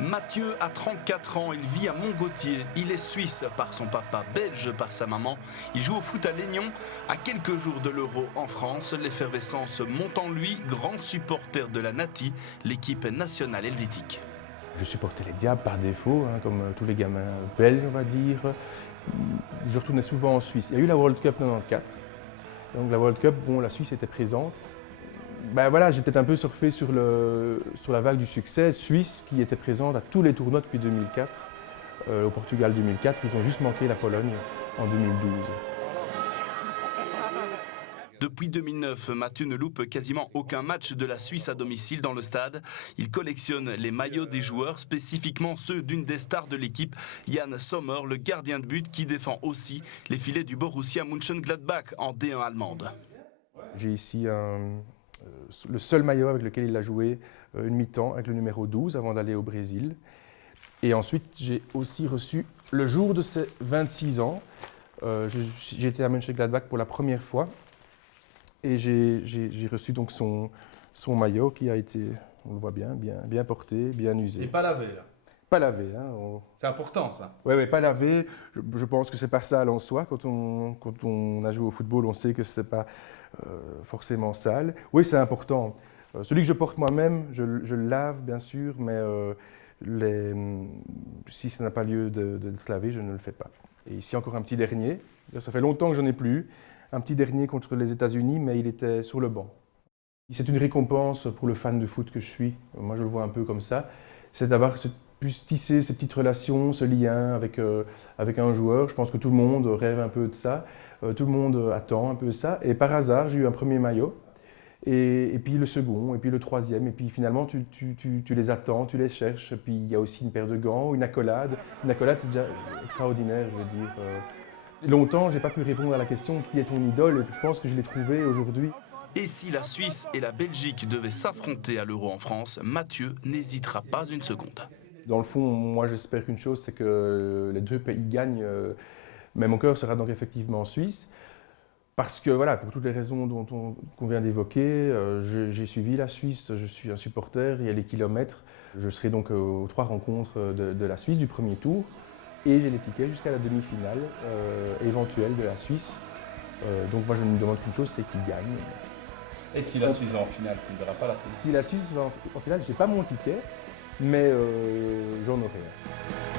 Mathieu a 34 ans, il vit à Montgautier. Il est suisse par son papa, belge par sa maman. Il joue au foot à Légnon. À quelques jours de l'Euro en France, l'effervescence monte en lui, grand supporter de la Nati, l'équipe nationale helvétique. Je supportais les Diables par défaut, comme tous les gamins belges, on va dire. Je retournais souvent en Suisse. Il y a eu la World Cup 94. Donc la World Cup, bon, la Suisse était présente. Voilà, j'ai peut-être un peu surfé sur la vague du succès suisse qui était présente à tous les tournois depuis 2004. Au Portugal 2004, ils ont juste manqué la Pologne en 2012. Depuis 2009, Mathieu ne loupe quasiment aucun match de la Suisse à domicile dans le stade. Il collectionne les maillots des joueurs, spécifiquement ceux d'une des stars de l'équipe, Jan Sommer, le gardien de but qui défend aussi les filets du Borussia Mönchengladbach en D1 allemande. J'ai ici le seul maillot avec lequel il a joué une mi-temps avec le numéro 12 avant d'aller au Brésil. Et ensuite, j'ai aussi reçu le jour de ses 26 ans. J'ai été à Mönchengladbach pour la première fois. Et j'ai reçu donc son maillot qui a été, on le voit bien porté, bien usé. Et pas lavé là. Pas lavé. C'est important ça. Oui, pas lavé. Je pense que c'est pas sale en soi. Quand on a joué au football, on sait que c'est pas forcément sale. Oui, c'est important. Celui que je porte moi-même, je le lave bien sûr, mais si ça n'a pas lieu d'être lavé, je ne le fais pas. Et ici encore un petit dernier. Ça fait longtemps que j'en ai plus. Un petit dernier contre les États-Unis, mais il était sur le banc. C'est une récompense pour le fan de foot que je suis. Moi, je le vois un peu comme ça. C'est d'avoir pu tisser ces petites relations, ce lien avec un joueur. Je pense que tout le monde rêve un peu de ça. Tout le monde attend un peu ça. Et par hasard, j'ai eu un premier maillot. Et puis le second, et puis le troisième. Et puis finalement, tu les attends, tu les cherches. Et puis il y a aussi une paire de gants, une accolade. Une accolade, c'est déjà extraordinaire, je veux dire. Longtemps, je n'ai pas pu répondre à la question qui est ton idole, et je pense que je l'ai trouvé aujourd'hui. Et si la Suisse et la Belgique devaient s'affronter à l'Euro en France, Mathieu n'hésitera pas une seconde. Dans le fond, moi j'espère qu'une chose, c'est que les deux pays gagnent, mais mon cœur sera donc effectivement en Suisse. Parce que voilà, pour toutes les raisons qu'on vient d'évoquer, j'ai suivi la Suisse, je suis un supporter, il y a les kilomètres. Je serai donc aux 3 rencontres de la Suisse du premier tour. Et j'ai les tickets jusqu'à la demi-finale éventuelle de la Suisse. Donc moi je me demande qu'une chose, c'est qui gagne. Et si la Suisse va en finale, tu ne verras pas la finale? Si la Suisse va en finale, je n'ai pas mon ticket, mais j'en aurai un.